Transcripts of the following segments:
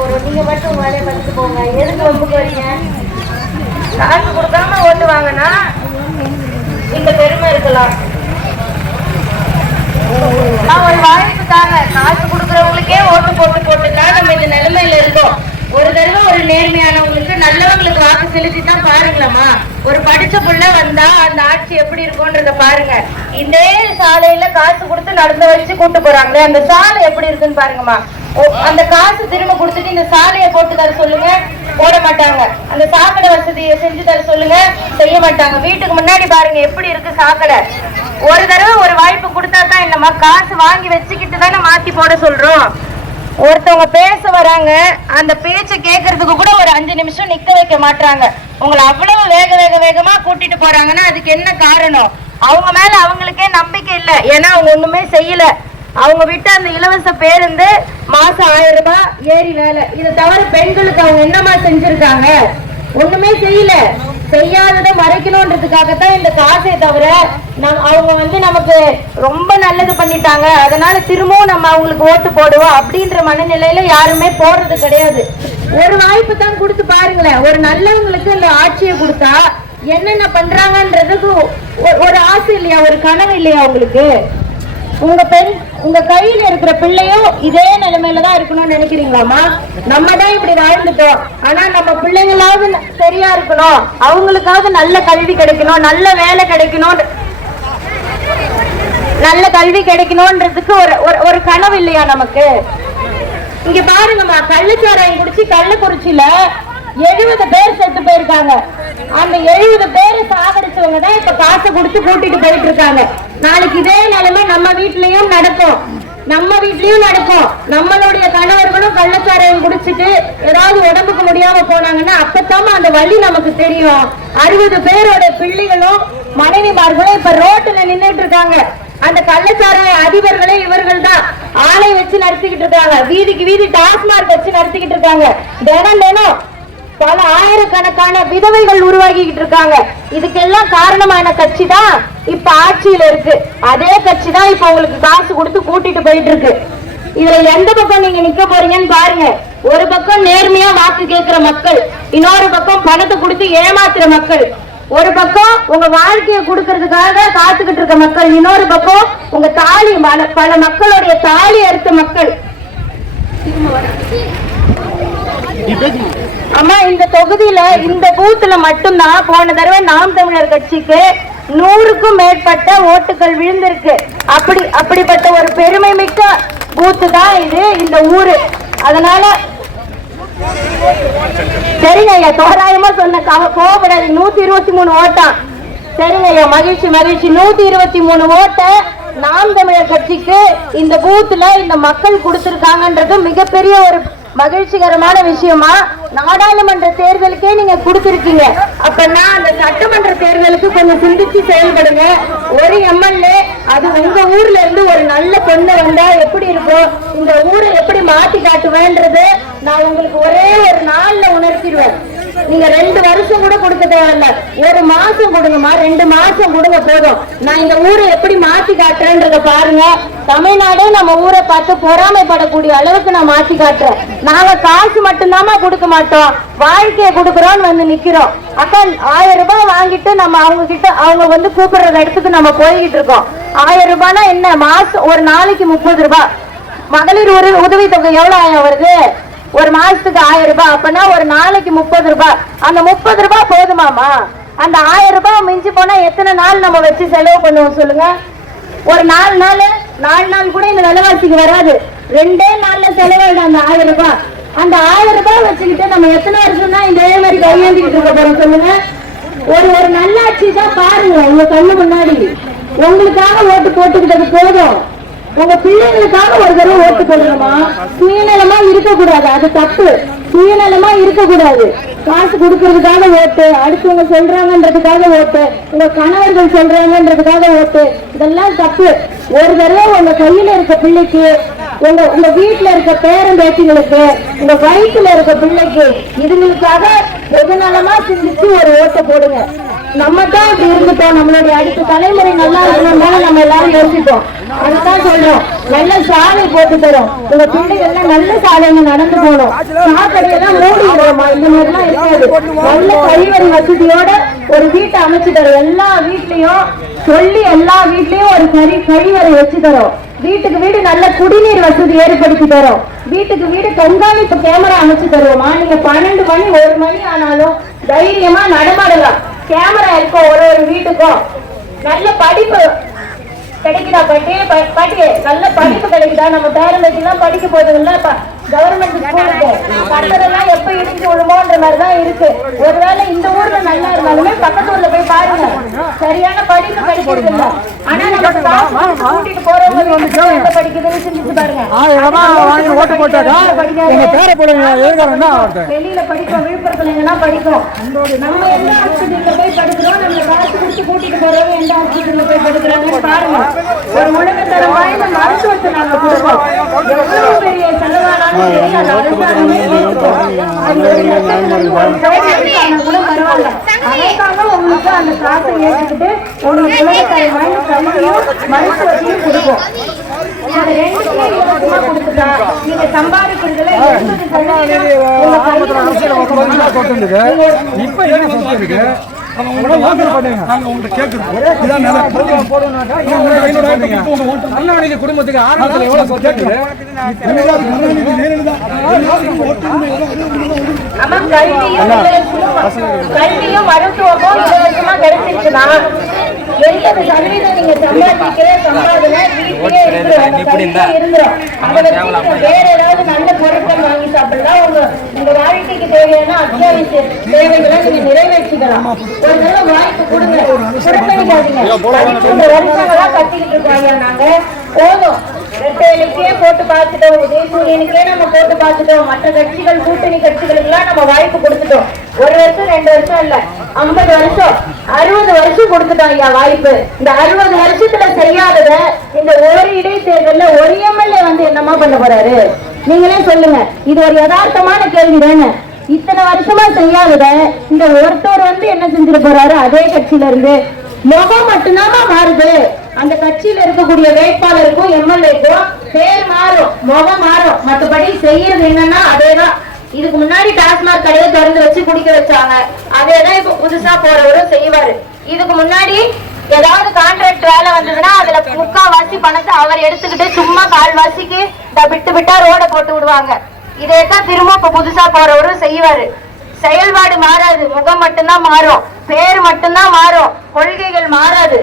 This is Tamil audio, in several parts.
போறோம். நீங்க மட்டும் உங்க வேலையை பார்த்துட்டு போங்க. எதுக்கு வம்புக்கு வரீங்க? காசு கொடுக்காம ஓட்டு வாங்கினா இந்த பெருமை இருக்கலாம். ஒரு வாய்ப்பு தாங்க. காசு கொடுக்குறவங்களுக்கே ஓட்டு போட்டுனா நம்ம இந்த நிலைமையில இருக்கோம். ஒரு தடவை ஒரு நேர்மையானவங்களுக்கு நல்லவங்களுக்கு வாக்கு செலுத்தி தான் பாருங்களேம்மா. ஒரு படிச்ச புள்ள வந்தா அந்த ஆட்சி எப்படி இருக்கும்ன்றத பாருங்க. இதே சாலையில காசு கொடுத்து நடந்து வச்சு கூட்டு போறாங்களே, அந்த சாலை எப்படி இருக்குன்னு பாருங்கம்மா. அந்த காசு திரும்ப கொடுத்துட்டு இந்த சாலையை போட்டு தர சொல்லுங்க, போட மாட்டாங்க. அந்த சாக்கடை வசதியை செஞ்சு தர சொல்லுங்க, செய்ய மாட்டாங்க. வீட்டுக்கு முன்னாடி பாருங்க எப்படி இருக்கு சாக்கடை. ஒரு தடவை ஒரு வாய்ப்பு கொடுத்தா தான் என்னம்மா, காசு வாங்கி வச்சுக்கிட்டு தானே மாத்தி போட சொல்றோம். ஒருத்தவங்க பேச வராங்க, அந்த பேச்சை கேட்கறதுக்கு கூட ஒரு 5 நிமிஷம் நிக்க வைக்க மாட்டாங்க. உங்களை அவ்வளவு வேகமா கூட்டிட்டு போறாங்கன்னா அதுக்கு என்ன காரணம்? அவங்க மேல அவங்களுக்கே நம்பிக்கை இல்லை. ஏன்னா அவங்க ஒண்ணுமே செய்யல. அவங்க விட்டு அந்த இலவச பேருந்து மாசம் 1000 ரூபாய் ஏறி வேலை, இதை தவிர பெண்களுக்கு அவங்க என்னமா செஞ்சிருக்காங்க? ஒண்ணுமே செய்யல. செய்யாததை மறைக்கணும்ன்றதுக்காகத்தான் இந்த காசை தவிர அவங்க நமக்கு ரொம்ப நல்லது பண்ணிட்டாங்க, அதனால திரும்பவும் நம்ம அவங்களுக்கு ஓட்டு போடுவோம் அப்படின்ற மனநிலையில யாருமே போடுறது கிடையாது. ஒரு வாய்ப்பு தான் கொடுத்து பாருங்களேன். ஒரு நல்லவங்களுக்கு இந்த ஆட்சியை கொடுத்தா என்னென்ன பண்றாங்கன்றதுக்கு ஒரு ஆசை இல்லையா, ஒரு கனவு இல்லையா உங்களுக்கு? உங்க கையில இருக்கிற பிள்ளையும் இதே நிலைமையில தான் இருக்கணும்னு நினைக்கிறீங்களாமா? நம்ம தான் இப்படி வாழ்ந்துட்டோம். ஆனா நம்ம பிள்ளைங்களாவது சரியா இருக்கணும், அவங்களுக்காவது நல்ல கல்வி கிடைக்கணும், நல்ல வேலை கிடைக்கணும், நல்ல கல்வி கிடைக்கணும்ன்றதுக்கு ஒரு கனவு இல்லையா நமக்கு? இங்க பாருங்கம்மா, கள்ளச்சாராயம் குடிச்சு கள்ளக்குறிச்சியில 70 பேர் செத்து போயிருக்காங்க. அந்த 70 பேரை சாகடிச்சவங்க தான் இப்ப காசை கொடுத்து கூட்டிட்டு போயிட்டு இருக்காங்க. நாளைக்கு இதே நிலைமை நம்ம வீட்லயும் நடக்கும். நம்மளுடைய கணவர்களும் கள்ளச்சாராயம் குடிச்சிட்டு ஏதாவது உடம்புக்கு முடியாம போனாங்கன்னா அப்பத்தாம அந்த வழி நமக்கு தெரியும். 60 பேரோட பிள்ளைகளும் மனைவிமார்களும் இப்ப ரோட்டுல நின்றுட்டு இருக்காங்க. அந்த கள்ளச்சாராய அதிபர்களே இவர்கள் தான் ஆலை வச்சு நடத்திக்கிட்டு இருக்காங்க. வீதிக்கு வீதி டாஸ்மார்க் வச்சு நடத்திக்கிட்டு இருக்காங்க. தினம் பல ஆயிரக்கணக்கான விதவைகள் உருவாக்கிட்டு இருக்காங்க. இதுக்கெல்லாம் காரணமான கட்சி தான் இப்ப ஆட்சியில இருக்கு. அதே கட்சி தான் இப்ப உங்களுக்கு காசு கொடுத்து கூட்டிட்டு போயிட்டு இருக்கு. இதுல எந்த பக்கம் நீங்க நிக்க போறீங்கன்னு பாருங்க. ஒரு பக்கம் நேர்மையா வாக்கு கேட்கிற மக்கள், இன்னொரு பக்கம் பணத்தை கொடுத்து ஏமாத்துற மக்கள். ஒரு பக்கம் உங்க வாழ்க்கையை கொடுக்கறதுக்காக காத்துக்கிட்டு இருக்க மக்கள், இன்னொரு பக்கம் உங்க தாலி பல மக்களுடைய தாலி அறுத்த மக்கள். அம்மா, இந்த தொகுதியில இந்த பூத்துல மட்டும்தான் போன தடவை நாம் தமிழர் கட்சிக்கு 100க்கும் மேற்பட்ட ஓட்டுகள் விழுந்திருக்கு. அப்படிப்பட்ட ஒரு பெருமை மிக்க பூத்து தான் இது, இந்த ஊரு. அதனால சரிங்க ஐயா, தோராயமா சொன்ன கோபப்படாது. 123 ஓட்டான். சரிங்க ஐயா, மகிழ்ச்சி. 123 ஓட்டை நாம் தமிழர் கட்சிக்கு இந்த பூத்துல இந்த மக்கள் கொடுத்திருக்காங்கன்றது மிகப்பெரிய ஒரு மகிழ்ச்சிகரமான விஷயமா. நாடாளுமன்ற தேர்தலுக்கே நீங்க கொடுத்திருக்கீங்க. அப்பனா அந்த சட்டமன்ற தேர்தலுக்கு கொஞ்சம் சிந்திச்சு செயல்படுங்க. ஒரு எம்எல்ஏ, அது உங்க ஊர்ல இருந்து ஒரு நல்ல பொண்ணு வந்தா எப்படி இருக்கும், இந்த ஊரை எப்படி மாத்தி காட்டுவேன்றது நான் உங்களுக்கு ஒரே ஒரு நாள்ல உணர்த்திடுவேன். நீங்க 2 வருஷம் கூட கொடுக்க தேவையில்ல, 1 மாசம் கொடுங்கம்மா, 2 மாசம் கொடுங்க போதும். நான் இந்த ஊரை எப்படி மாத்தி காட்டுறேன்றத பாருங்க. தமிழ்நாடே நம்ம ஊரை பார்த்து பொறாமைப்படக்கூடிய அளவுக்கு நான் மாத்தி காட்டுறேன். நாங்க காசு மட்டும்தாமா கொடுக்க மாட்டோம், வாழ்க்கையை கொடுக்குறோம்னு வந்து நிக்கிறோம். அக்கா, 1000 ரூபாய் வாங்கிட்டு நம்ம அவங்க கிட்ட அவங்க கூப்பிடுற இடத்துக்கு நம்ம போய்கிட்டு இருக்கோம். 1000 ரூபாய்னா என்ன, மாசம் ஒரு நாளைக்கு 30 ரூபாய். மகளிர் உதவி தொகை எவ்வளவு ஆயிரம் வருது? ஒரு மாசத்துக்கு 1000 ரூபாய். அப்பனா ஒரு நாளைக்கு 30 ரூபாய். அந்த 30 ரூபாய் போதுமாமா? அந்த 1000 ரூபாய் மிஞ்சி போனா எத்தனை நாள் நம்ம வச்சு செலவு பண்ணுவோம் சொல்லுங்க? ஒரு 4 நாள் கூட இந்த விலைவாசிக்கு வராது. 2 நாள்ல செலவாயிடும் அந்த 1000 ரூபாய். அந்த 1000 ரூபாய் வச்சுக்கிட்டு நம்ம எத்தனை வருஷம் தான் இதே மாதிரி கையேந்திக்கிட்டு இருக்க போறோம் சொல்லுங்க? ஒரு நல்லாட்சி தான் பாருங்க உங்க கண்ணு முன்னாடி. உங்களுக்காக ஓட்டு போட்டுக்கிட்டது போதும். உங்க பிள்ளைங்களுக்காக ஒரு தடவை ஓட்டு போடுறோமா? சுயநலமா இருக்கக்கூடாது, அது தப்பு. சுயநலமா இருக்கக்கூடாது. காசு கொடுக்கறதுக்காக ஓட்டு, அடுத்தவங்க சொல்றாங்கன்றதுக்காக ஓட்டு, உங்க கணவர்கள் சொல்றாங்கன்றதுக்காக ஓட்டு, இதெல்லாம் தப்பு. ஒரு தடவை உங்க கையில இருக்க பிள்ளைக்கு, உங்க வீட்டுல இருக்க பேரன் பேத்திகளுக்கு, உங்க வயிற்றுல இருக்க பிள்ளைக்கு, இதுங்களுக்காக வெகுநலமா சிந்திச்சு ஒரு ஓட்டை போடுங்க. நம்ம தான் இப்படி இருந்துட்டோம், நம்மளுடைய அடுத்த தலைமுறை நல்லா இருக்கணும்னு நம்ம எல்லாரும் யோசிப்போம். அதுதான் சொல்றோம், நல்ல சாலை போட்டு தரோம், உங்க பிள்ளைகள்லாம் நல்ல சாலைங்க நடந்து போகணும், சாக்கடையெல்லாம் மூடிடுவோமா, இந்த மாதிரிலாம் இருக்காது. நல்ல கழிவறை வசதியோட ஒரு வீட்டை அமைச்சு தரோம். எல்லா வீட்லயும் சொல்லி எல்லா வீட்லயும் ஒரு கழிவறை வச்சு தரோம். வீட்டுக்கு வீடு நல்ல குடிநீர் வசதி ஏற்படுத்தி தரோம். வீட்டுக்கு வீடு கண்காணிப்பு கேமரா அமைச்சு தருவோமா. நீங்க 12 மணி 1 மணி ஆனாலும் தைரியமா நடமாடலாம். கேமரா இருக்கும் ஒரு வீட்டுக்கும். நல்ல படிப்பு கிடைக்குதா பாட்டி? நல்ல படிப்பு கிடைக்குதா? நம்ம பேரம்பேட்டி எல்லாம் படிக்க போறதுல கவர்மெண்ட் ஸ்கூலுக்கு கட்டதெல்லாம் எப்ப இடிஞ்சு விழுமோன்ற மாதிரிதான் இருக்கு. ஒருவேளை இந்த ஊர்ல நல்லா இருந்தாலுமே பக்கத்து ஊர்ல போய் பாருங்க, சரியான படிப்பு கிடைக்கிறது இல்ல. ஆனா நம்ம கூட்டிட்டு போறவங்க படிக்குதுன்னு சிந்திச்சு பாருங்க. வெளியில படிக்கும், விழுப்புரத்துல எங்கன்னா படிக்கும். நம்ம எந்த ஆஸ்பத்திரியில போய் படிக்கிறோம், நம்ம காசு கொடுத்து கூட்டிட்டு போறவங்க எந்த ஆஸ்பத்திரியில போய் படிக்கிறாங்கன்னு பாருங்க. ஒரு உலகத்தரம் வாய்ந்த மருத்துவத்தை நாங்க கொடுப்போம். எவ்வளவு பெரிய செலவானாலும் உங்களுக்கு அந்த காசை ஏற்றுக்கிட்டு உங்களுக்கு உலகத்தரம் வாய்ந்த கல்வியும் மருத்துவத்தையும் கொடுப்போம். கொடுத்துட்டா நீங்க சம்பாதிக்கிறதுல 80% குடும்பத்துக்கு ஆரம்பத்தில் எவ்வளவு கல்வியும் மருத்துவமும் இலவசமா கிடைச்சிருச்சுன்னா 80% நீங்க சம்பாதிக்கிற சம்பாதனை வீட்டிலே இருந்துரும். வேற ஏதாவது நல்ல பொருட்கள் வாங்கி சாப்பிடலாம். உங்க வாழ்க்கைக்கு தேவையான அத்தியாவசிய தேவைகளை நீங்க நிறைவேற்றிக்கலாம். ஒரு நல்ல வாய்ப்பு கொடுங்க, வருஷங்களா கத்திக்கிட்டு இருக்காங்க. நாங்க போதும், ரெட்டையிலேயே போட்டு பார்த்துட்டோம், உதயசூரியனுக்கே நம்ம போட்டு பார்த்துட்டோம், மற்ற கட்சிகள் கூட்டணி கட்சிகளுக்கெல்லாம் நம்ம வாய்ப்பு கொடுத்துட்டோம். 1 வருஷம் 2 வருஷம் இல்ல, 50 வருஷம் 60 வருஷம் கொடுத்துட்டோம் ஐயா வாய்ப்பு. இந்த 60 வருஷத்துல செய்யாதத இந்த ஒரு இடைத்தேர்தல்ல ஒரு எம்எல்ஏ வந்து என்னமா பண்ண போறாரு? நீங்களே சொல்லுங்க. இது ஒரு யதார்த்தமான கேள்வி தானே. இத்தனை வருஷமா செய்யாதத இந்த ஒருத்தர் வந்து என்ன செஞ்சிட போறாரு? அதே கட்சியில இருந்து முகம் மட்டும்தான் மாறுது. அந்த கட்சியில இருக்கக்கூடிய வேட்பாளருக்கும் எம்எல்ஏக்கும் பேர் மாறும், முகம் மாறும், மற்றபடி செய்யறது என்னன்னா அதேதான். இதுக்கு முன்னாடி டாஸ்மாக் கடையை திறந்து வச்சு குடிக்க வச்சாங்க, அதேதான் இப்ப புதுசா போறவரும் செய்வாரு. இதுக்கு முன்னாடி ஏதாவது கான்ட்ராக்ட் வேலை வந்ததுன்னா அதுல 3/4 பணத்தை அவர் எடுத்துக்கிட்டு சும்மா 1/4 விட்டு விட்டா ரோட போட்டு விடுவாங்க. இதேதான் திரும்ப இப்ப புதுசா போறவரும் செய்வாரு. செயல்பாடு மாறாது, முகம் மட்டும்தான் மாறும், பேர் மட்டும்தான் மாறும், கொள்கைகள் மாறாது.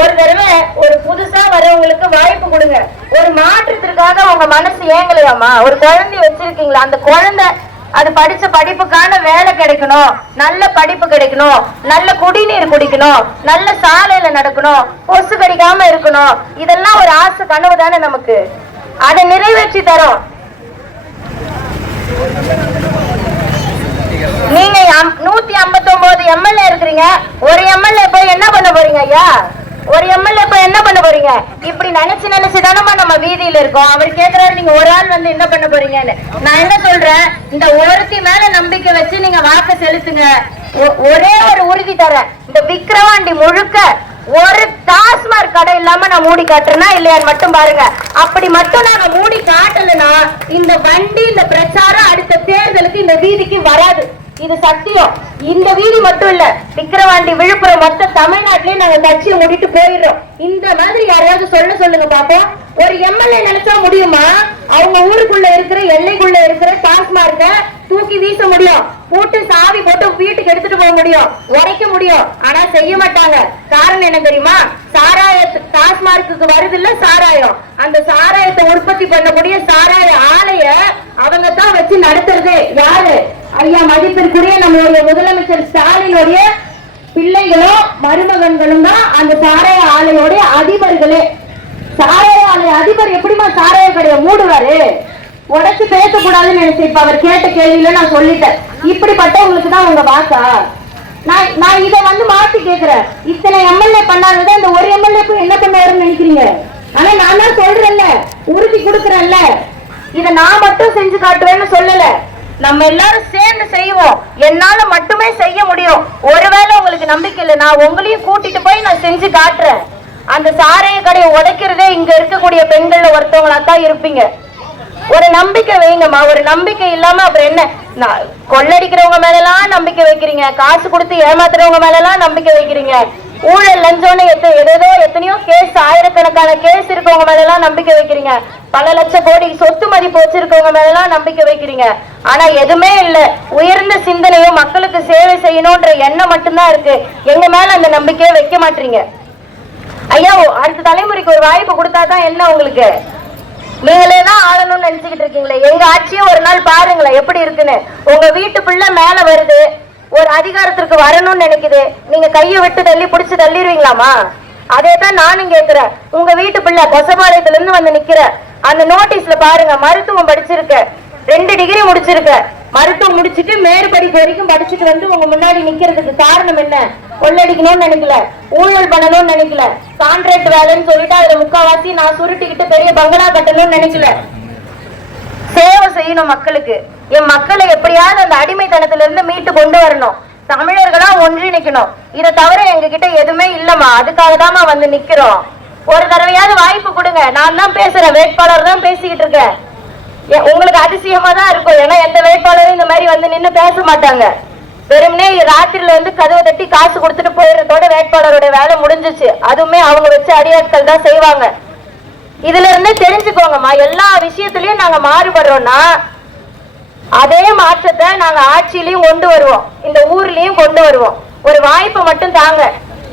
ஒரு தடவை ஒரு புதுசா வரவங்களுக்கு வாய்ப்பு கொடுங்க. ஒரு மாற்றத்திற்காக உங்க மனசு ஏங்கலையாமா? ஒரு குழந்தை வச்சிருக்கீங்களா? அந்த குழந்தை அது படிச்ச படிப்புக்கான வேலை கிடைக்கணும், நல்ல படிப்பு கிடைக்கணும், நல்ல குடிநீர் குடிக்கணும், நல்ல சாலையில நடக்கணும், கொசு கடிக்காம இருக்கணும். இதெல்லாம் ஒரு ஆசை கனவு தானே நமக்கு. அதை நிறைவேற்றி தரோம். நீங்க 159 எம்எல்ஏ இருக்கிறீங்க, ஒரு எம்எல்ஏ போய் என்ன பண்ண போறீங்க ஐயா? ஒரு எம்எல்ஏ போய் என்ன பண்ண போறீங்க? இப்படி நினைச்சுதானமா நம்ம வீதியில இருக்கோம். அவர் கேக்குறாரு நீங்க ஒரு ஆள் வந்து என்ன பண்ண போறீங்கன்னு. நான் என்ன சொல்றேன், இந்த ஒருத்தி மேல நம்பிக்கை வச்சு நீங்க வாக்கு செலுத்துங்க. ஒரே ஒரு உறுதி தரேன், இந்த விக்கிரவாண்டி முழுக்க ஒரு டாஸ்மாக் கடை இல்லாம நான் மூடி காட்டுறேன்னா இல்லையான்னு மட்டும் பாருங்க. அப்படி மட்டும் நாங்க மூடி காட்டலன்னா இந்த வண்டி, இந்த பிரச்சாரம் அடுத்த தேர்தலுக்கு இந்த வீதிக்கு வராது. இது சத்தியம். இந்த வீதி மட்டும் இல்ல, விக்கிரவாண்டி, விழுப்புரம், மொத்த தமிழ்நாட்டிலேயே நாங்க கட்சியை மூடிட்டு போயிடுறோம். இந்த மாதிரி யாரையாவது சொல்லுங்க பாப்போம். ஒரு எம்எல்ஏ நினைச்சா முடியுமா? அவங்க ஊருக்குள்ள இருக்கிற, எல்லைக்குள்ள இருக்கிற டாஸ்மார்க்க தூக்கி வீச முடியும், போட்டு சாவி போட்டு வீட்டுக்கு எடுத்துட்டு போக முடியும், உடைக்க முடியும். ஆனா செய்ய மாட்டாங்க. காரணம் என்ன தெரியுமா? டாஸ்மார்க்கு வருது இல்ல சாராயம், அந்த சாராயத்தை உற்பத்தி பண்ணக்கூடிய சாராய ஆலைய அவங்க தான் வச்சு நடத்துறது. யாரு? ஐயா மதிப்பிற்குரிய நம்மளுடைய முதலமைச்சர் ஸ்டாலினுடைய பிள்ளைகளும் மருமகன்களும் தான் அந்த சாராய ஆலையோடைய அதிபர்களே. சாராய ஆலை அதிபர் எப்படிமா சாராய கடையை மூடுவாரு? உடச்சு பேசக்கூடாதுன்னு நினைச்சு இப்ப அவர் கேட்ட கேள்வியில நான் சொல்லிட்டேன். இப்படிப்பட்டவங்களுக்கு தான் உங்க வாக்கா? நான் இதை வந்து மாத்தி கேட்கிறேன். இத்தனை எம்எல்ஏ பண்ணாததான் இந்த ஒரு எம்எல்ஏக்கும் என்ன பண்ணுவாருன்னு நினைக்கிறீங்க? ஆனா நான் தான் சொல்றேன்ல, உறுதி கொடுக்கறேன்ல, இதை நான் மட்டும் செஞ்சு காட்டுவேன்னு சொல்லல. நம்ம எல்லாரும் சேர்ந்து செய்வோம். என்னால மட்டுமே செய்ய முடியும். ஒருவேளை உங்களுக்கு நம்பிக்கை இல்லை, நான் உங்களையும் கூட்டிட்டு போய் நான் செஞ்சு காட்டுறேன். அந்த சாராய கடையை உடைக்கிறதே இங்க இருக்கக்கூடிய பெண்கள்ல ஒருத்தவங்களா தான் இருப்பீங்க. ஒரு நம்பிக்கை வைங்கம்மா. ஒரு நம்பிக்கை இல்லாம அப்புறம் என்ன? கொள்ளடிக்கிறவங்க மேலலாம் நம்பிக்கை வைக்கிறீங்க, காசு கொடுத்து ஏமாத்துறவங்க மேலலாம் நம்பிக்கை வைக்கிறீங்க, ஊழல் லஞ்சம்னு ஏதோ எத்தனையோ கேஸ், ஆயிரக்கணக்கான கேஸ் இருக்கவங்க மேலலாம் நம்பிக்கை வைக்கிறீங்க, பல லட்சம் கோடி சொத்து மதிப்பு வச்சிருக்கவங்க மேலலாம் நம்பிக்கை வைக்கிறீங்க. ஆனா எதுவுமே இல்ல. உயர்ந்த சிந்தனையும் மக்களுக்கு சேவை செய்யணும்ன்ற எண்ணம் மட்டும்தான் இருக்கு. எங்க மேல அந்த நம்பிக்கையை வைக்க மாட்டீங்க. ஐயா, அடுத்த தலைமுறைக்கு ஒரு வாய்ப்பு கொடுத்தாதான் என்ன உங்களுக்கு? நீங்களே தான் ஆளணும்னு நினைச்சுக்கிட்டு இருக்கீங்களே. எங்க ஆட்சியை ஒரு நாள் பாருங்களேன் எப்படி இருக்குன்னு. உங்க வீட்டு பிள்ளை மேல வருது, ஒரு அதிகாரத்திற்கு வரணும்னு நினைக்குது, நீங்க கையை விட்டு தள்ளி பிடிச்சு தள்ளிடுவீங்களாமா? அதே தான் நானும் கேட்கிறேன். உங்க வீட்டு பிள்ளை கொசபாளையத்துல இருந்து வந்து நிக்கிற அந்த நோட்டீஸ்ல பாருங்க, மருத்துவம் படிச்சிருக்க, 2 டிகிரி முடிச்சிருக்க, மருத்துவம் முடிச்சுட்டு மேற்படிப்பு வரைக்கும் படிச்சுட்டு வந்து உங்க முன்னாடி நிக்கிறதுக்கு காரணம் என்ன? கொள்ளடிக்கணும்னு நினைக்கல, ஊழல் பண்ணணும்னு நினைக்கல, கான்ட்ராக்ட் வேலைன்னு சொல்லிட்டு அதுல முக்காவாசி நான் சுருட்டிக்கிட்டு பெரிய பங்களா கட்டணும்னு நினைக்கல. சேவை செய்யணும் மக்களுக்கு. என் மக்களை எப்படியாவது அந்த அடிமைத்தனத்துல இருந்து மீட்டு கொண்டு வரணும். தமிழர்களா ஒன்றிணைக்கணும். இதை தவிர எங்க கிட்ட எதுவுமே இல்லம்மா. அதுக்காக தான் வந்து நிக்கிறோம். ஒரு தடவையாவது வாய்ப்பு கொடுங்க. நான் தான் பேசுறேன், வேட்பாளர் தான் பேசிக்கிட்டு இருக்கேன். உங்களுக்கு அதிசயமா தான் இருக்கும். ஏன்னா எந்த வேட்பாளரும் இந்த மாதிரி வந்து நின்று பேச மாட்டாங்க. வெறுமனே ராத்திரில வந்து கதவை தட்டி காசு கொடுத்துட்டு போயிடுறதோட வேட்பாளரோட வேலை முடிஞ்சிச்சு. அதுவுமே அவங்க வச்ச அடியாட்கள் தான் செய்வாங்க. இதுல இருந்தே தெரிஞ்சுக்கோங்கம்மா. எல்லா விஷயத்திலயும் நாங்க மாறுபடுறோம்னா அதே மாற்றத்தை நாங்க ஆட்சியிலையும் கொண்டு வருவோம், இந்த ஊர்லயும் கொண்டு வருவோம். ஒரு வாய்ப்பு மட்டும் தாங்க.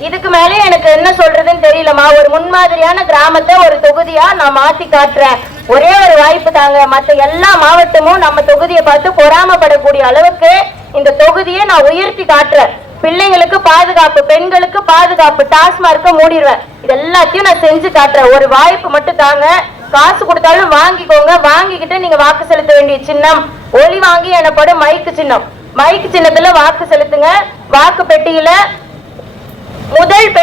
இதுக்கு மேலே எனக்கு என்ன சொல்றதுன்னு தெரியலமா. ஒரு முன்மாதிரியான கிராமத்தை ஒரு தொகுதியா நான் மாத்தி காட்டுறேன். ஒரே ஒரு வாய்ப்பு தாங்க. மற்ற எல்லா மாவட்டமும் நம்ம தொகுதியை பார்த்து பொறாமப்படக்கூடிய அளவுக்கு இந்த தொகுதியை நான் உயர்த்தி காட்டுறேன். பிள்ளைங்களுக்கு பாதுகாப்பு, பெண்களுக்கு பாதுகாப்பு, டாஸ்மார்க்க மூடிடுவேன். இது எல்லாத்தையும் நான் செஞ்சு காட்டுறேன். ஒரு வாய்ப்பு மட்டும் தாங்க. காசு கொடுத்தாலும் வாங்கிக்கோங்க. வாங்கிக்கிட்டு நீங்க வாக்கு செலுத்த வேண்டிய சின்னம் ஒலி வாங்கி எனப்படும் மைக்கு சின்னம். மைக்கு சின்னத்துல வாக்கு செலுத்துங்க. வாக்கு பெட்டியில முதல்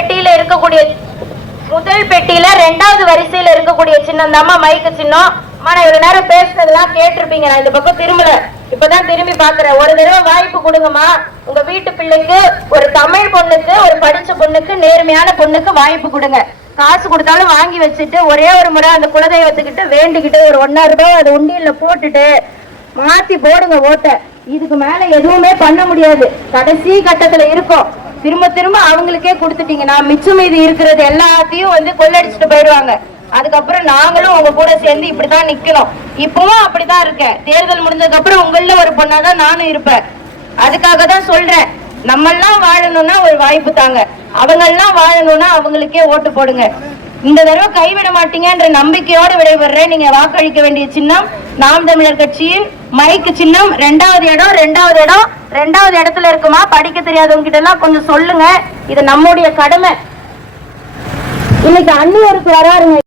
பெட்டியில 2வது வரிசையில இருக்கக்கூடிய சின்னம் தாம்மா மைக்கு சின்னம். நான் இவ்வளவு நேரம் பேசுனதெல்லாம் கேட்டிருப்பீங்க. நான் இந்த பக்கம் திரும்பல, இப்பதான் திரும்பி பாக்குறேன். ஒரு தடவை வாய்ப்பு கொடுங்கம்மா. உங்க வீட்டு பிள்ளைக்கு, ஒரு தமிழ் பொண்ணுக்கு, ஒரு படிச்ச பொண்ணுக்கு, நேர்மையான பொண்ணுக்கு வாய்ப்பு கொடுங்க. காசு கொடுத்தாலும் வாங்கி வச்சுட்டு ஒரே ஒரு முறை அந்த குலதெய்வத்துக்கிட்ட வேண்டிக்கிட்டு ஒரு 1,000 ரூபாய் அது உண்டியல்ல போட்டுட்டு மாத்தி போடுங்க ஓட்ட. இதுக்கு மேல எதுவுமே பண்ண முடியாது. கடைசி கட்டத்துல இருக்கும். திரும்ப திரும்ப அவங்களுக்கே கொடுத்துட்டீங்கன்னா மிச்சம் மீது இருக்கிறது எல்லாத்தையும் வந்து கொள்ளடிச்சுட்டு போயிடுவாங்க. அதுக்கப்புறம் நாங்களும் உங்க கூட சேர்ந்து இப்படிதான் நிக்கணும். இப்பவும் அப்படிதான் இருக்கேன். தேர்தல் முடிஞ்சதுக்கு அப்புறம் உங்கள ஒரு பொண்ணாதான் நானும் இருப்பேன். அதுக்காக தான் சொல்றேன். நம்ம எல்லாம் வாழணும்னா ஒரு வாய்ப்பு தாங்க. அவங்க எல்லாம் வாழணும்னா அவங்களுக்கே ஓட்டு போடுங்க. இந்த தடவை கைவிட மாட்டீங்கன்ற நம்பிக்கையோடு விடைபெறேன். நீங்க வாக்களிக்க வேண்டிய சின்னம் நாம் தமிழர் கட்சியின் மைக்கு சின்னம். 2வது இடத்துல இருக்குமா? படிக்க தெரியாதவங்க கிட்ட எல்லாம் கொஞ்சம் சொல்லுங்க. இது நம்முடைய கடமை. இன்னைக்கு அந்நியருக்கு வராருங்க.